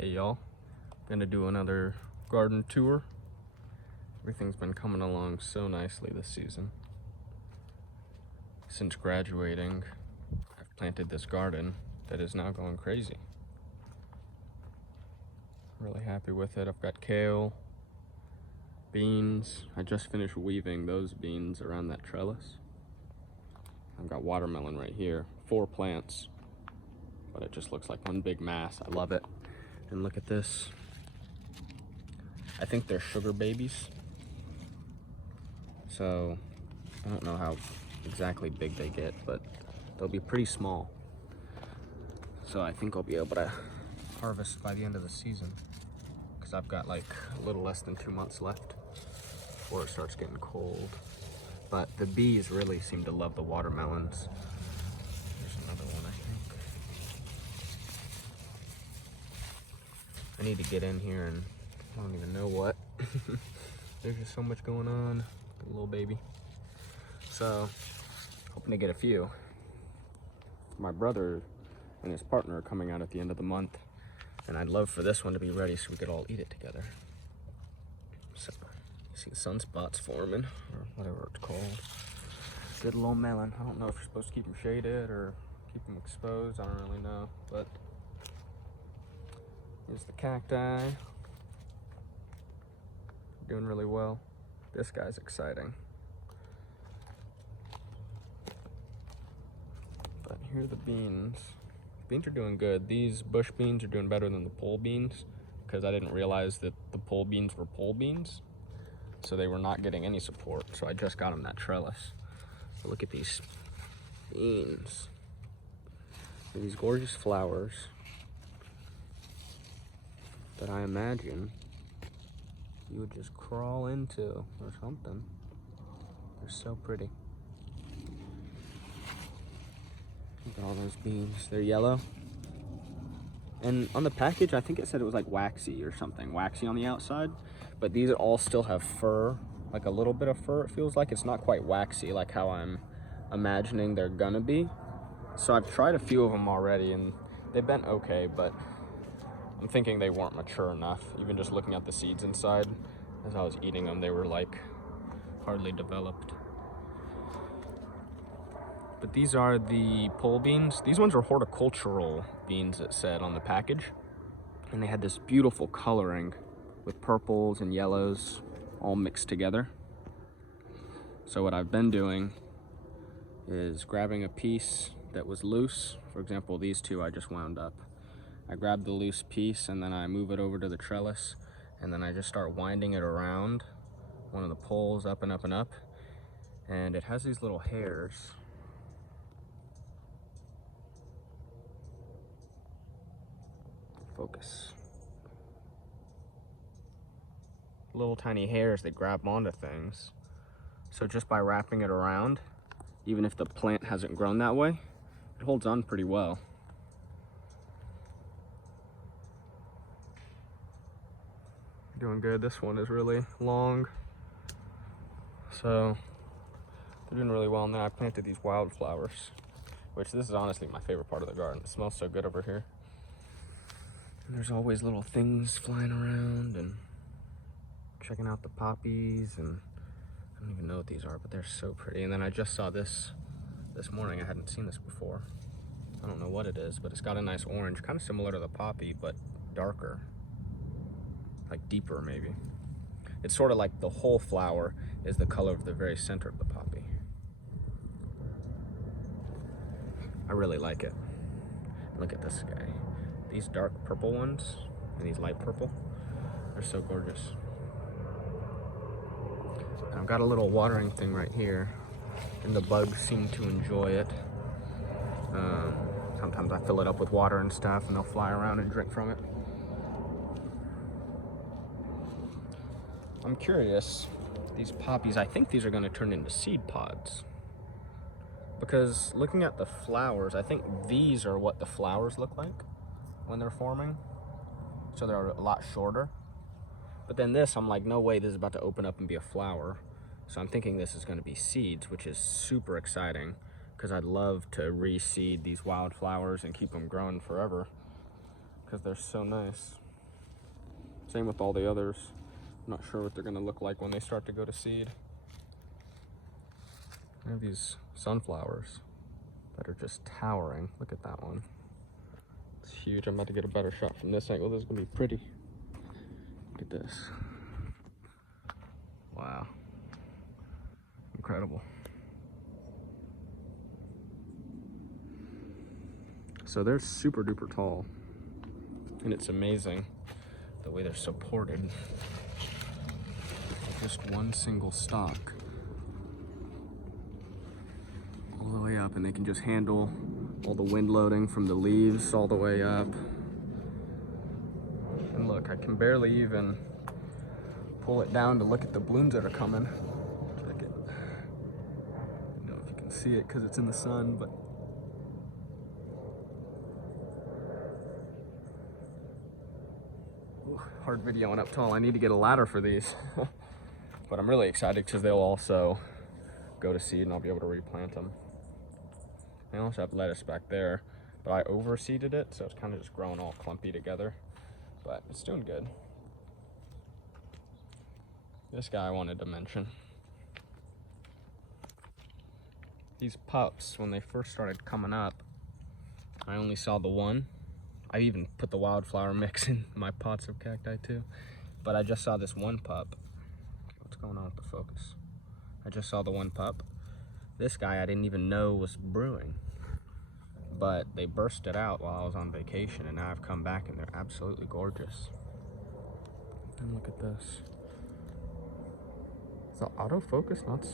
Hey y'all, gonna do another garden tour. Everything's been coming along so nicely this season. Since graduating, I've planted this garden that is now going crazy. Really happy with it. I've got kale, beans. I just finished weaving those beans around that trellis. I've got watermelon right here, 4 plants, but it just looks like one big mass. I love it. And look at this. I think they're sugar babies. So I don't know how exactly big they get, but they'll be pretty small. So I think I'll be able to harvest by the end of the season, because I've got like a little less than 2 months left before it starts getting cold. But the bees really seem to love the watermelons. There's another one, I think. I need to get in here and I don't even know what. There's just so much going on. A little baby. So, hoping to get a few. My brother and his partner are coming out at the end of the month, and I'd love for this one to be ready so we could all eat it together. So, you see sunspots forming, or whatever it's called. Good little melon. I don't know if you're supposed to keep them shaded or keep them exposed. I don't really know, but here's the cacti. Doing really well. This guy's exciting. But here are the beans. Beans are doing good. These bush beans are doing better than the pole beans, because I didn't realize that the pole beans were pole beans. So they were not getting any support. So I just got them that trellis. So look at these beans. These gorgeous flowers that I imagine you would just crawl into or something. They're so pretty. Look at all those beans. They're yellow. And on the package, I think it said it was like waxy or something. Waxy on the outside. But these all still have fur. Like a little bit of fur, it feels like. It's not quite waxy like how I'm imagining they're gonna be. So I've tried a few of them already and they've been okay, but I'm thinking they weren't mature enough. Even just looking at the seeds inside, as I was eating them, they were like hardly developed. But these are the pole beans. These ones are horticultural beans, it said on the package. And they had this beautiful coloring with purples and yellows all mixed together. So what I've been doing is grabbing a piece that was loose. For example, these two I just wound up. I grab the loose piece and then I move it over to the trellis, and then I just start winding it around one of the poles, up and up and up. And it has these little hairs. Focus. Little tiny hairs that grab onto things. So just by wrapping it around, even if the plant hasn't grown that way, it holds on pretty well. Doing good. This one is really long, so they're doing really well. And then I planted these wildflowers, which this is honestly my favorite part of the garden. It smells so good over here. And there's always little things flying around, and checking out the poppies, and I don't even know what these are, but they're so pretty. And then I just saw this morning. I hadn't seen this before. I don't know what it is, but it's got a nice orange, kind of similar to the poppy, but darker. Like deeper maybe. It's sort of like the whole flower is the color of the very center of the poppy. I really like it. Look at this guy. These dark purple ones and these light purple, they're so gorgeous. And I've got a little watering thing right here, and the bugs seem to enjoy it. Sometimes I fill it up with water and stuff, and they'll fly around and drink from it. I'm curious, these poppies, I think these are going to turn into seed pods. Because looking at the flowers, I think these are what the flowers look like when they're forming. So they're a lot shorter. But then this, I'm like, no way, this is about to open up and be a flower. So I'm thinking this is going to be seeds, which is super exciting, because I'd love to reseed these wildflowers and keep them growing forever, because they're so nice. Same with all the others. I'm not sure what they're gonna look like when they start to go to seed. I have these sunflowers that are just towering. Look at that one. It's huge. I'm about to get a better shot from this angle. This is gonna be pretty. Look at this. Wow. Incredible. So they're super duper tall. And it's amazing the way they're supported with just one single stalk. All the way up, and they can just handle all the wind loading from the leaves all the way up. And look, I can barely even pull it down to look at the blooms that are coming. Check it. I don't know if you can see it because it's in the sun, but hard videoing up tall. I need to get a ladder for these. But I'm really excited because they'll also go to seed and I'll be able to replant them. I also have lettuce back there, but I overseeded it, so it's kind of just growing all clumpy together, but it's doing good. This guy I wanted to mention. These pups, when they first started coming up, I only saw the one. I even put the wildflower mix in my pots of cacti too, but I just saw this one pup. What's going on with the focus? I just saw the one pup. This guy I didn't even know was brewing, but they burst it out while I was on vacation, and now I've come back and they're absolutely gorgeous. And look at this. Is the autofocus not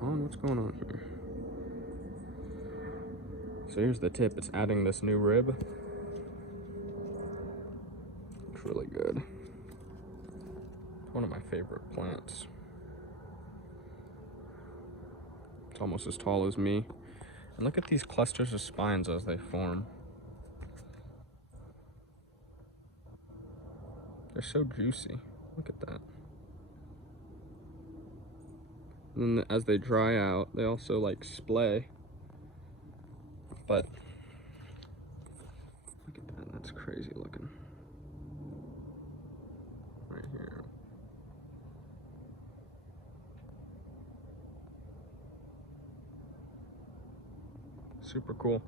on? What's going on here? So here's the tip. It's adding this new rib. It's really good. It's one of my favorite plants. It's almost as tall as me. And look at these clusters of spines as they form. They're so juicy. Look at that. And then as they dry out, they also like splay. But look at that, that's crazy looking. Right here. Super cool.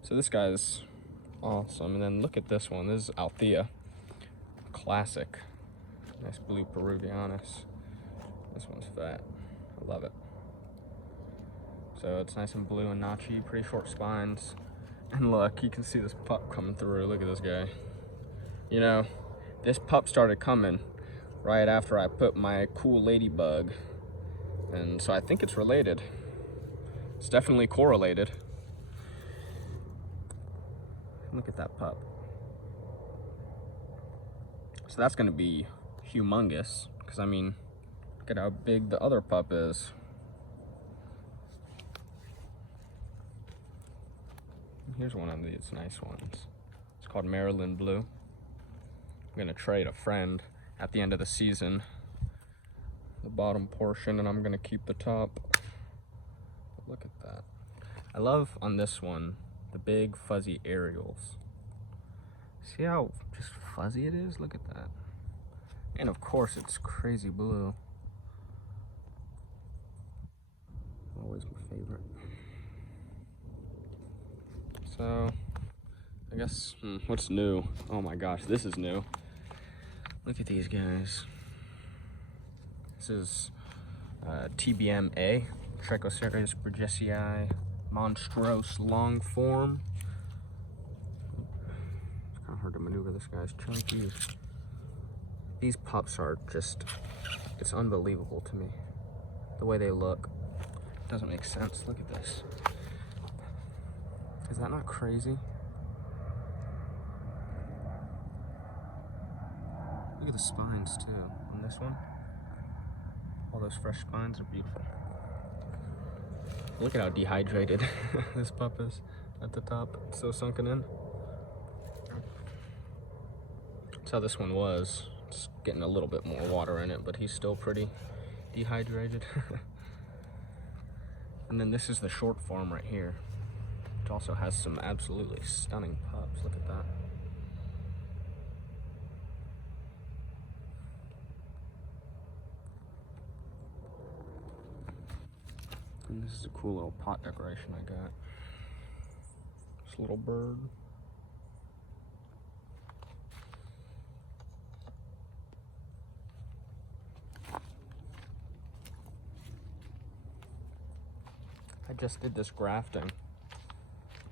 So this guy's awesome. And then look at this one. This is Althea. Classic. Nice blue Peruvianus. This one's fat. I love it. So it's nice and blue and notchy, pretty short spines. And look, you can see this pup coming through. Look at this guy. You know, this pup started coming right after I put my cool ladybug. And so I think it's related. It's definitely correlated. Look at that pup. So that's gonna be humongous, because I mean, look at how big the other pup is. Here's one of these nice ones. It's called Maryland Blue. I'm gonna trade a friend at the end of the season, the bottom portion, and I'm gonna keep the top. But look at that. I love on this one, the big fuzzy aerials. See how just fuzzy it is? Look at that. And of course it's crazy blue. Always my favorite. So, I guess, what's new? Oh my gosh, this is new. Look at these guys. This is TBMA, Trichoceres burgessii monstrose long form. It's kind of hard to maneuver this guy's chunky. These pups are just, it's unbelievable to me. The way they look. Doesn't make sense. Look at this. Is that not crazy? Look at the spines too on this one. All those fresh spines are beautiful. Look at how dehydrated this pup is at the top. It's so sunken in. That's how this one was. It's getting a little bit more water in it, but he's still pretty dehydrated. And then this is the short form right here, which also has some absolutely stunning pups. Look at that. This is a cool little pot decoration I got. This little bird. I just did this grafting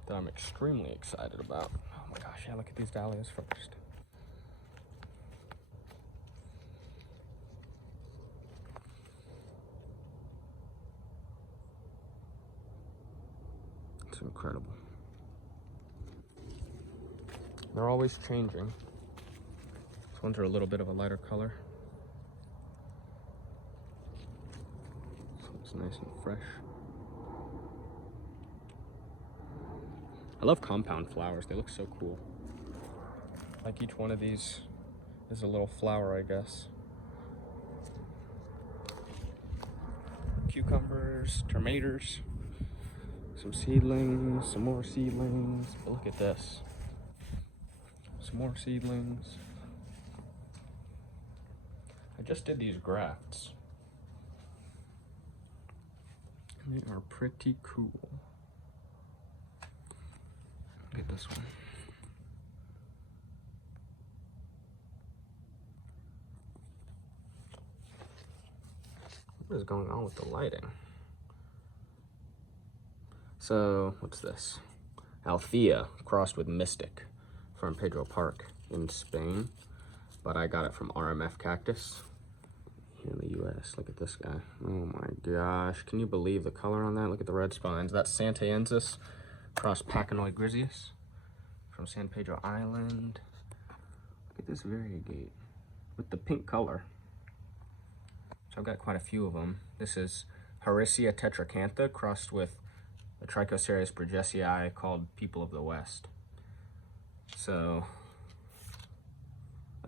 that I'm extremely excited about. Oh my gosh, yeah, look at these dahlias first. It's incredible. They're always changing. These ones are a little bit of a lighter color. So it's nice and fresh. I love compound flowers. They look so cool. Like each one of these is a little flower, I guess. Cucumbers, tomatoes, some seedlings, some more seedlings. But look at this. Some more seedlings. I just did these grafts. And they are pretty cool. Look at this one. What is going on with the lighting? So, what's this? Althea crossed with Mystic from Pedro Park in Spain. But I got it from RMF Cactus here in the US. Look at this guy. Oh my gosh. Can you believe the color on that? Look at the red spines. That's Santaensis cross Pacanoid griseus from San Pedro Island. Look at this variegate with the pink color. So I've got quite a few of them. This is Harrisia tetracantha crossed with a Trichocereus burgessii called People of the West. So,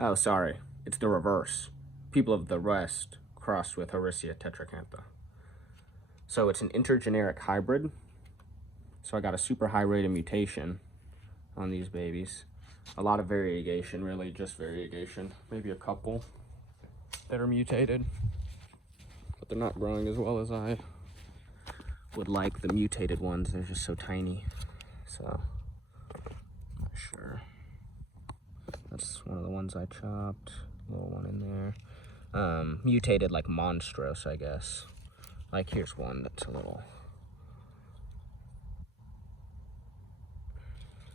oh, sorry, it's the reverse. People of the West crossed with Harrisia tetracantha. So it's an intergeneric hybrid. So I got a super high rate of mutation on these babies. A lot of variegation, really just variegation. Maybe a couple that are mutated, but they're not growing as well as I would like. The mutated ones, they're just so tiny. So, not sure. That's one of the ones I chopped. Little one in there. Mutated like monstrous, I guess. Like here's one that's a little.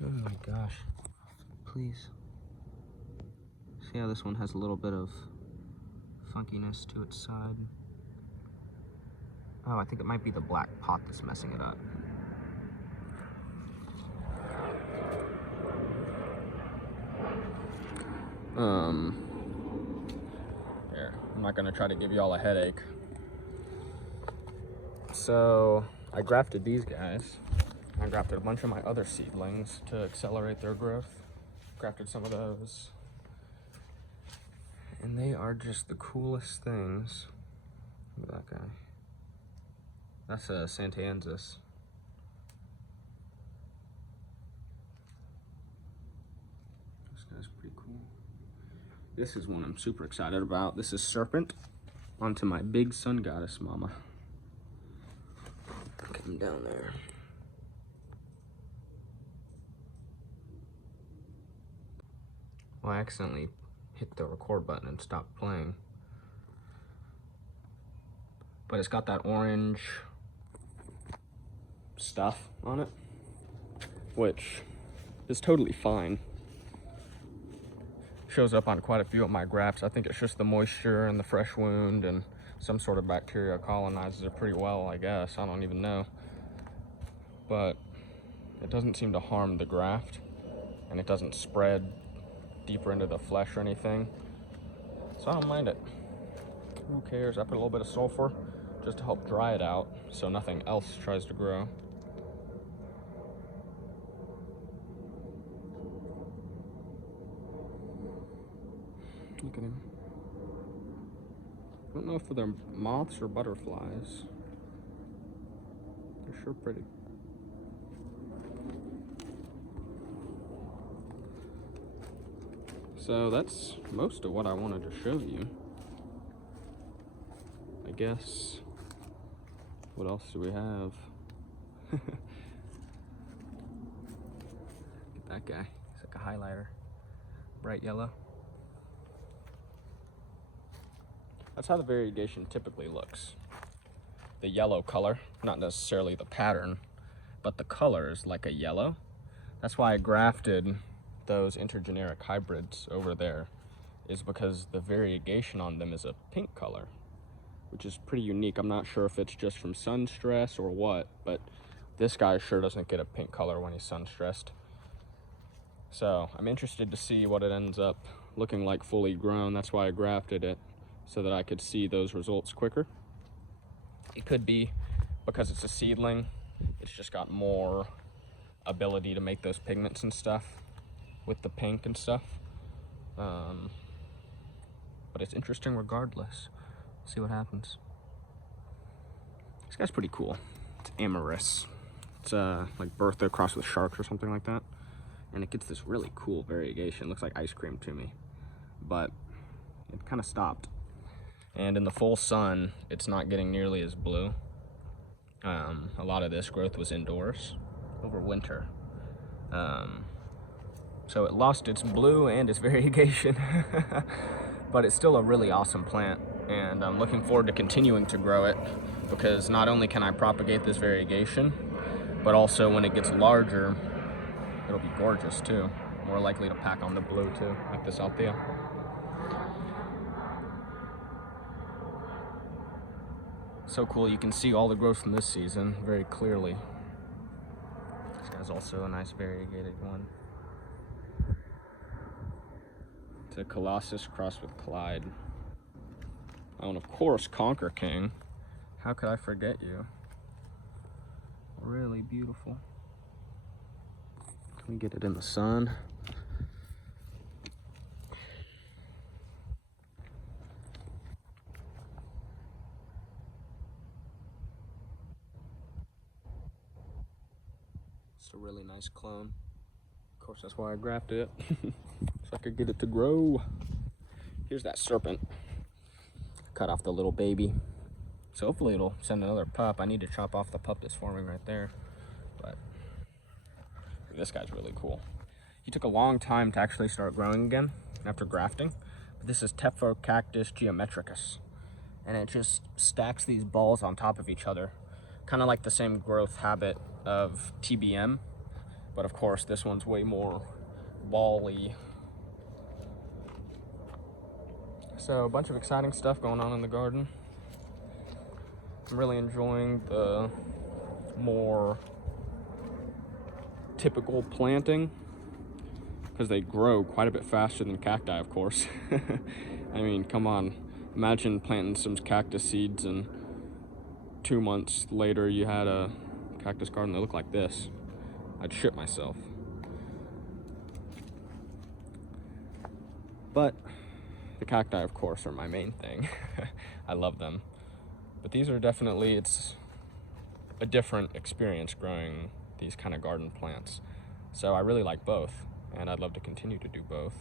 Oh my gosh. Please. See how this one has a little bit of funkiness to its side? Oh, I think it might be the black pot that's messing it up. Here, I'm not gonna try to give you all a headache. So, I grafted these guys. I grafted a bunch of my other seedlings to accelerate their growth. Grafted some of those. And they are just the coolest things. Look at that guy. That's a Santaensis. This guy's pretty cool. This is one I'm super excited about. This is Serpent onto my big sun goddess mama. Get him down there. Well, I accidentally hit the record button and stopped playing. But it's got that orange stuff on it, which is totally fine. Shows up on quite a few of my grafts. I think it's just the moisture and the fresh wound and some sort of bacteria colonizes it pretty well, I guess. I don't even know. But it doesn't seem to harm the graft, and it doesn't spread deeper into the flesh or anything. So I don't mind it. Who cares? I put a little bit of sulfur just to help dry it out so nothing else tries to grow. Look at him. I don't know if they're moths or butterflies. They're sure pretty. So that's most of what I wanted to show you. I guess What else do we have? Get that guy. He's like a highlighter. Bright yellow. That's how the variegation typically looks. The yellow color, not necessarily the pattern, but the color is like a yellow. That's why I grafted those intergeneric hybrids over there, is because the variegation on them is a pink color, which is pretty unique. I'm not sure if it's just from sun stress or what, but this guy sure doesn't get a pink color when he's sun stressed. So I'm interested to see what it ends up looking like fully grown. That's why I grafted it, so that I could see those results quicker. It could be because it's a seedling, it's just got more ability to make those pigments and stuff with the pink and stuff. But it's interesting regardless. See what happens. This guy's pretty cool. It's amorous. It's like Bertha crossed with sharks or something like that. And it gets this really cool variegation. It looks like ice cream to me, but it kind of stopped. And in the full sun, it's not getting nearly as blue. A lot of this growth was indoors over winter. So it lost its blue and its variegation, but it's still a really awesome plant. And I'm looking forward to continuing to grow it, because not only can I propagate this variegation, but also when it gets larger, it'll be gorgeous too. More likely to pack on the blue too, like this Althea. So cool, you can see all the growth from this season very clearly. This guy's also a nice variegated one. It's a Colossus crossed with Clyde. Oh, and of course, Conquer King. How could I forget you? Really beautiful. Can we get it in the sun? It's a really nice clone. Of course, that's why I grafted it, so I could get it to grow. Here's that serpent. Cut off the little baby. So hopefully it'll send another pup. I need to chop off the pup that's forming right there. But this guy's really cool. He took a long time to actually start growing again after grafting. But this is Cactus geometricus. And it just stacks these balls on top of each other. Kind of like the same growth habit of TBM. But of course, this one's way more ball-y. So a bunch of exciting stuff going on in the garden. I'm really enjoying the more typical planting, because they grow quite a bit faster than cacti, of course. I mean, come on. Imagine planting some cactus seeds and 2 months later you had a cactus garden that looked like this. I'd shit myself. But the cacti, of course, are my main thing. I love them. But these are definitely, it's a different experience growing these kind of garden plants. So I really like both, and I'd love to continue to do both.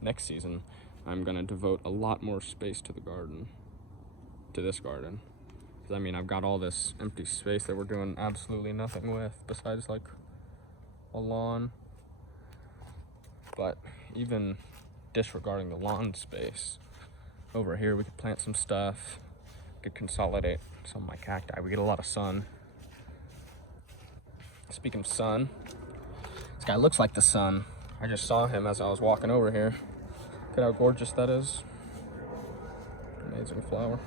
Next season, I'm gonna devote a lot more space to the garden, to this garden. Because I mean, I've got all this empty space that we're doing absolutely nothing with besides like a lawn. But even disregarding the lawn space, over here we could plant some stuff, could consolidate some of my cacti. We get a lot of sun. Speaking of sun, this guy looks like the sun. I just saw him as I was walking over here. Look at how gorgeous that is. Amazing flower.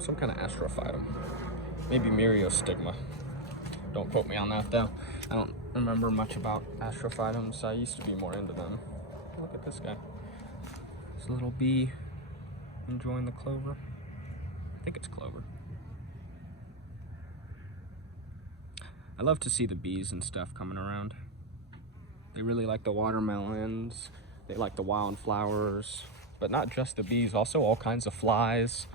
Some kind of astrophytum. Maybe myriostigma. Don't quote me on that though. I don't remember much about astrophytums. I used to be more into them. Look at this guy. This little bee enjoying the clover. I think it's clover. I love to see the bees and stuff coming around. They really like the watermelons. They like the wildflowers. But not just the bees, also all kinds of flies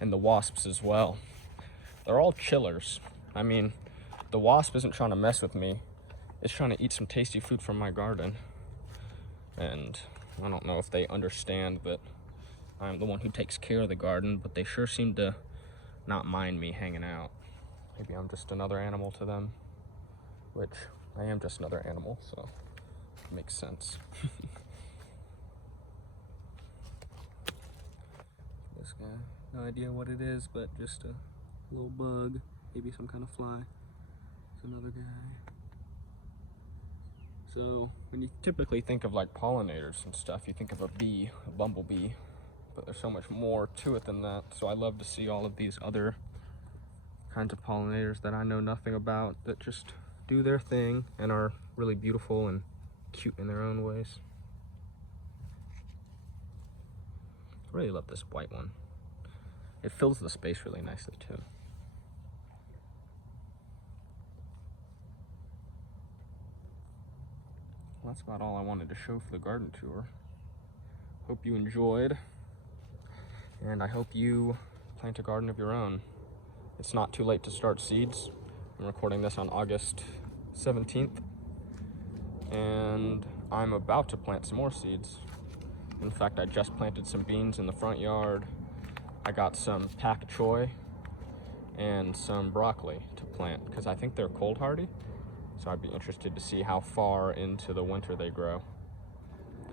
and the wasps as well. They're all chillers. I mean, the wasp isn't trying to mess with me. It's trying to eat some tasty food from my garden. And I don't know if they understand that I'm the one who takes care of the garden, but they sure seem to not mind me hanging out. Maybe I'm just another animal to them, which I am just another animal, so it makes sense. This guy, no idea what it is, but just a little bug, maybe some kind of fly. It's another guy. So when you typically think of like pollinators and stuff, you think of a bee, a bumblebee, but there's so much more to it than that. So I love to see all of these other kinds of pollinators that I know nothing about, that just do their thing and are really beautiful and cute in their own ways. I really love this white one. It fills the space really nicely too. Well, that's about all I wanted to show for the garden tour. Hope you enjoyed, and I hope you plant a garden of your own. It's not too late to start seeds. I'm recording this on August 17th, and I'm about to plant some more seeds. In fact, I just planted some beans in the front yard. I got some pak choi and some broccoli to plant because I think they're cold hardy. So I'd be interested to see how far into the winter they grow.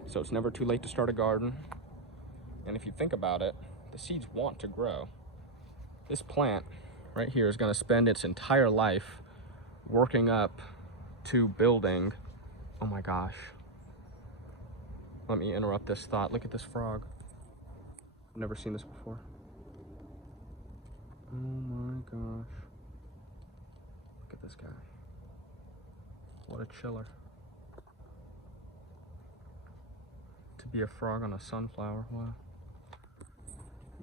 So it's never too late to start a garden. And if you think about it, the seeds want to grow. This plant right here is going to spend its entire life working up to building. Oh my gosh. Let me interrupt this thought. Look at this frog. I've never seen this before. Oh my gosh. Look at this guy. What a chiller. To be a frog on a sunflower, wow.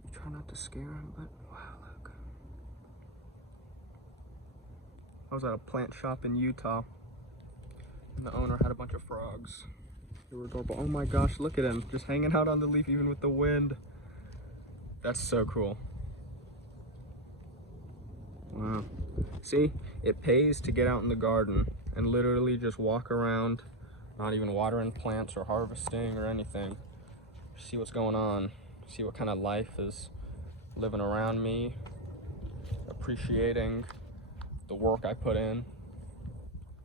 You try not to scare him, but wow, look. I was at a plant shop in Utah, and the owner had a bunch of frogs. They were adorable. Oh my gosh, look at him, just hanging out on the leaf even with the wind. That's so cool. Wow. See, it pays to get out in the garden and literally just walk around, not even watering plants or harvesting or anything. See what's going on, see what kind of life is living around me, appreciating the work I put in,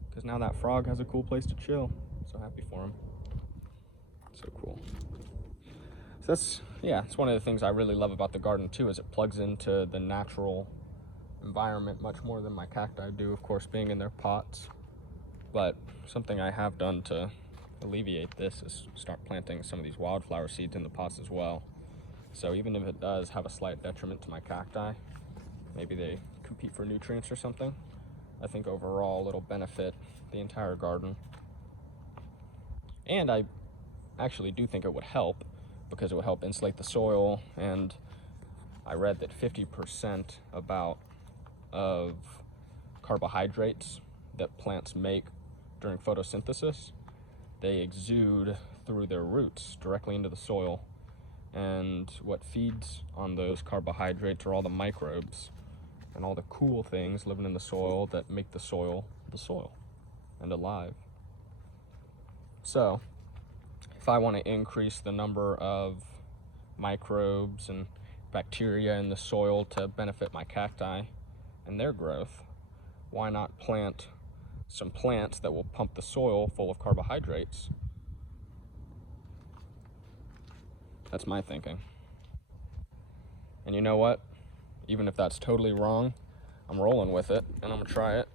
because now that frog has a cool place to chill. So happy for him. So cool. So that's one of the things I really love about the garden too, is it plugs into the natural environment much more than my cacti do, of course, being in their pots. But something I have done to alleviate this is start planting some of these wildflower seeds in the pots as well. So even if it does have a slight detriment to my cacti, maybe they compete for nutrients or something, I think overall it'll benefit the entire garden. And I actually do think it would help, because it would help insulate the soil. And I read that 50% about of carbohydrates that plants make during photosynthesis, they exude through their roots directly into the soil. And what feeds on those carbohydrates are all the microbes and all the cool things living in the soil that make the soil and alive. So if I want to increase the number of microbes and bacteria in the soil to benefit my cacti and their growth, why not plant some plants that will pump the soil full of carbohydrates? That's my thinking. And you know what? Even if that's totally wrong, I'm rolling with it, and I'm gonna try it.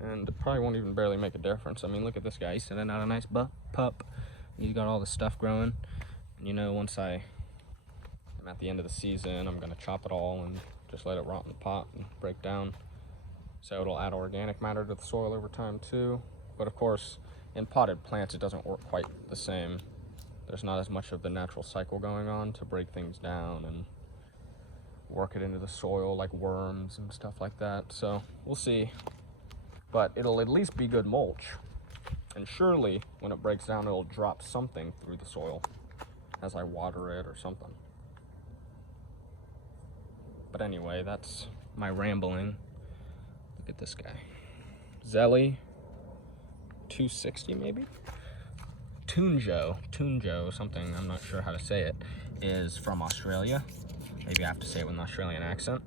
And it probably won't even barely make a difference. I mean, look at this guy. He's sending out a nice pup. He's got all the stuff growing. And you know, once I'm at the end of the season, I'm gonna chop it all and just let it rot in the pot and break down. So it'll add organic matter to the soil over time too. But of course, in potted plants, it doesn't work quite the same. There's not as much of the natural cycle going on to break things down and work it into the soil like worms and stuff like that. So we'll see. But it'll at least be good mulch. And surely when it breaks down, it'll drop something through the soil as I water it or something. But anyway, that's my rambling. Look at this guy. Zelly 260 maybe? Tunjo, something, I'm not sure how to say it, is from Australia. Maybe I have to say it with an Australian accent.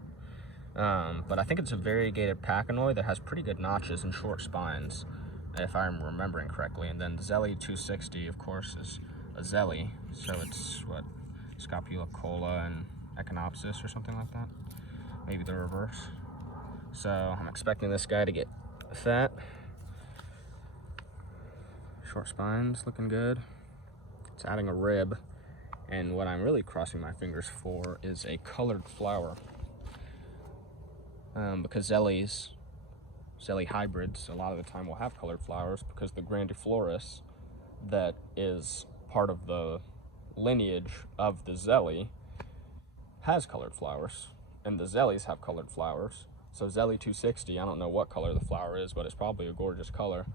But I think it's a variegated Pacanoid that has pretty good notches and short spines, if I'm remembering correctly. And then Zelly 260, of course, is a Zelly, so it's what, Scopulicola and Echinopsis or something like that. Maybe the reverse. So I'm expecting this guy to get fat. Short spines, looking good. It's adding a rib. And what I'm really crossing my fingers for is a colored flower. Because Zelly hybrids a lot of the time will have colored flowers, because the grandiflorus that is part of the lineage of the Zelly has colored flowers, and the Zellies have colored flowers. So Zelly 260, I don't know what color the flower is, but it's probably a gorgeous color.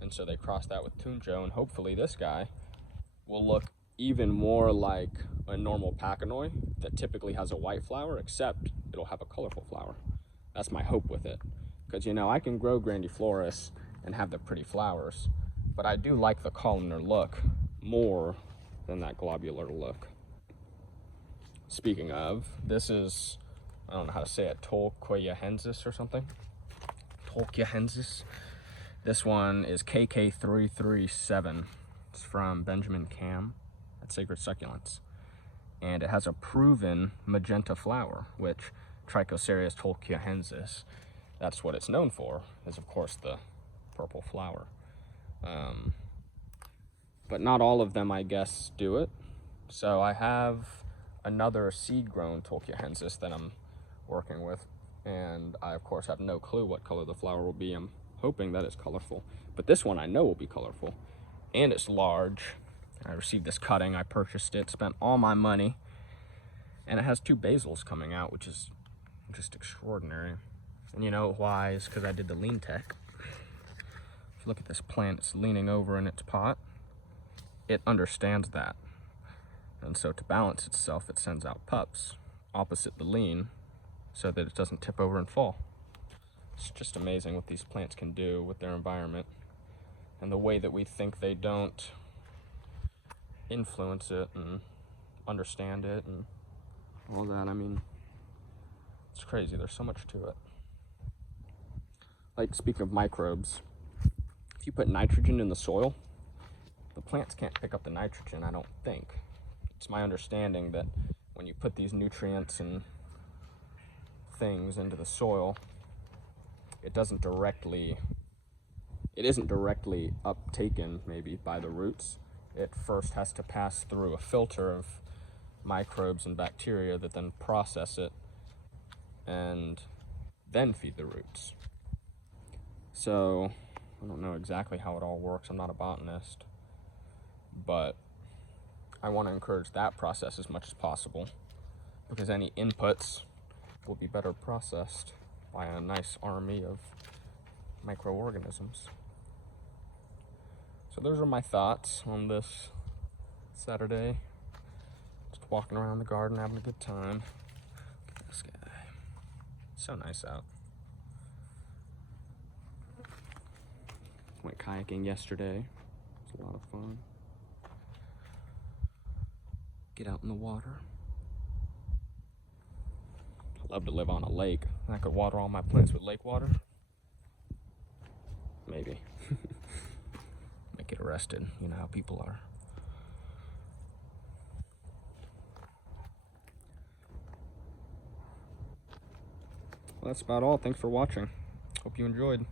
And so they crossed that with Tunjo, and hopefully this guy will look even more like a normal Pacanoid that typically has a white flower, except it'll have a colorful flower. That's my hope with it. Because, you know, I can grow grandiflorus and have the pretty flowers, but I do like the columnar look more than that globular look. Speaking of, this is, I don't know how to say it, Tolquiahensis or something. Tolquiahensis. This one is KK337. It's from Benjamin Cam at Sacred Succulents. And it has a proven magenta flower, which Trichocereus tolquiahensis, that's what it's known for, is of course the purple flower. But not all of them, I guess, do it. So I have another seed-grown tolquiahensis that I'm working with, and I of course have no clue what color the flower will be. I'm hoping that it's colorful, but this one I know will be colorful, and it's large. I received this cutting, I purchased it, spent all my money, and it has 2 basils coming out, which is just extraordinary. And you know why? Is because I did the lean tech. If you look at this plant, it's leaning over in its pot. It understands that. And so to balance itself, it sends out pups opposite the lean so that it doesn't tip over and fall. It's just amazing what these plants can do with their environment, and the way that we think they don't influence it and understand it and all that. I mean, it's crazy. There's so much to it. Like, speaking of microbes, if you put nitrogen in the soil, the plants can't pick up the nitrogen, I don't think. It's my understanding that when you put these nutrients and things into the soil, it isn't directly uptaken maybe by the roots. It first has to pass through a filter of microbes and bacteria that then process it and then feed the roots. So I don't know exactly how it all works. I'm not a botanist, but I want to encourage that process as much as possible, because any inputs will be better processed by a nice army of microorganisms. So those are my thoughts on this Saturday. Just walking around the garden, having a good time. Look at this guy. So nice out. Went kayaking yesterday. It was a lot of fun. Get out in the water. I'd love to live on a lake. I could water all my plants with lake water. Maybe. Might get arrested. You know how people are. Well, that's about all. Thanks for watching. Hope you enjoyed.